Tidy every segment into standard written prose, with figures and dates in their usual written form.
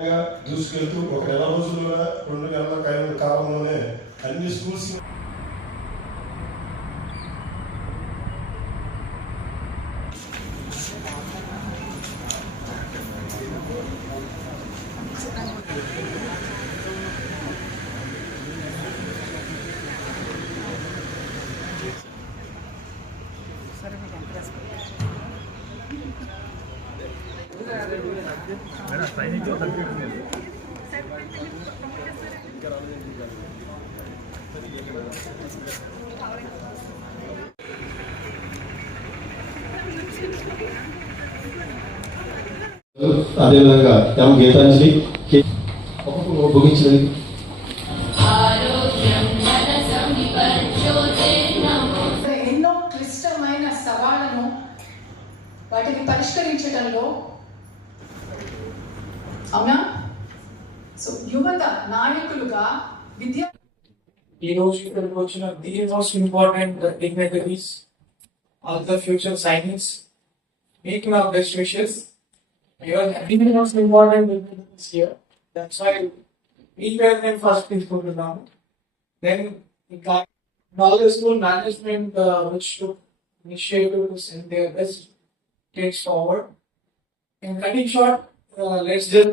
దూసుకెళ్తూ ఒక నెల రోజుల్లో 2 నెలల కాలంలోనే అన్ని స్కూల్స్ అదేవిధంగా ఎం గీతాంజలి ముగించినది. ఎన్నో క్లిష్టమైన సవాళ్లను వాటిని పరిష్కరించడంలో అవునా సో యువత నాయకులుగా విద్యా ఈ రోజు ఇక్కడికి వచ్చిన the most important dignitaries of the future science make my best wishes. The most important dignitaries here. That's why we were them first తీసుకుంటున్నాము. Then ఇంకా knowledge school management which took initiative to send their best kids forward. In cutting short, let's just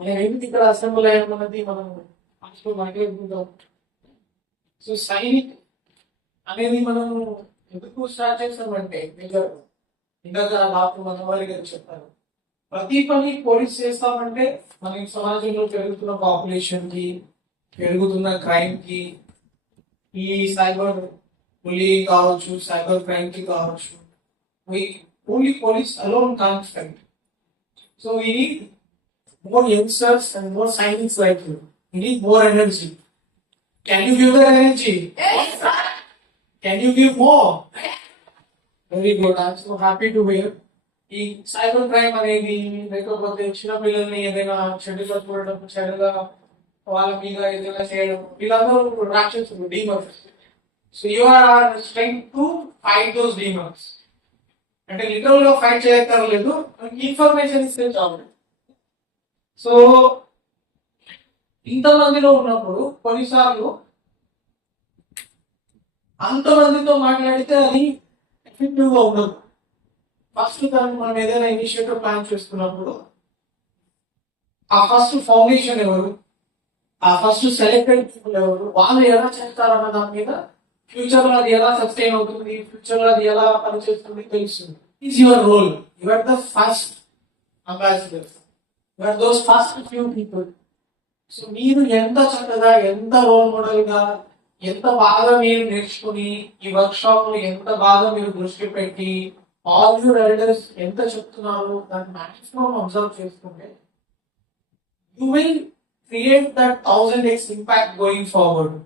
మనం ఏంటి ఇక్కడ assembly అయ్యామన్నది మనం first మాట్లాడుకుంటాం. So Sainik అనేది మనం ఎందుకు స్టార్ట్ చేస్తామంటే ఇందాక డాక్టర్ మనవారి గారు చెప్పారు, ప్రతి పని పోలీస్ చేస్తామంటే మన సమాజంలో పెరుగుతున్న పాపులేషన్ కి, పెరుగుతున్న క్రైమ్ కి, ఈ సైబర్ బుల్లింగ్ కావచ్చు, సైబర్ క్రైమ్ కి కావచ్చు, only police alone can't fight. So we need more youngsters and more sciences like you. We need more energy. Can you give that energy? Yes, sir. Can you give more? Very good. I'm so happy to hear. ఈ cyber crime అనేది లేకపోతే చిన్న పిల్లల్ని ఏదైనా చెడుగా చూడడం, చెడుగా వాళ్ళ మీద ఏదైనా చేయడం, వీళ్ళందరూ రాక్షసులు, demons. So you are strength to fight those demons. అంటే లిటరల్ గా ఫైట్ చేయక్కర్లేదు, ఇన్ఫర్మేషన్ ఇస్తే చాలు. సో ఇంతమందిలో ఉన్నప్పుడు కొన్నిసార్లు అంతమందితో మాట్లాడితే అది ఎఫెక్టివ్ గా ఉండదు. ఫస్ట్ దాన్ని మనం ఏదైనా ఇనిషియేటివ్ ప్లాన్ చేస్తున్నప్పుడు ఆ ఫస్ట్ ఫౌండేషన్ ఎవరు, ఆ ఫస్ట్ సెలెక్టెడ్ పీపుల్ ఎవరు, వాళ్ళు ఎలా చేస్తారన్న దాని మీద ఫ్యూచర్ లో అది ఎలా సస్టైన్ అవుతుంది, ఫ్యూచర్ లో అది ఎలా పనిచేస్తుంది తెలుస్తుంది. Is your role. You are the first ambassador. You are those first few people. So మీరు ఎంత చక్కగా, ఎంత రోల్ మోడల్ గా, ఎంత బాగా మీరు నేర్చుకుని ఈ వర్క్ షాప్ లో ఎంత బాగా మీరు దృష్టి పెట్టి ఆల్ యువర్ ఎల్డర్స్ ఎంత చెప్తున్నారు దాన్ని మాక్సిమం అబ్జర్వ్ చేసుకుంటే you will create that 1000x impact going forward.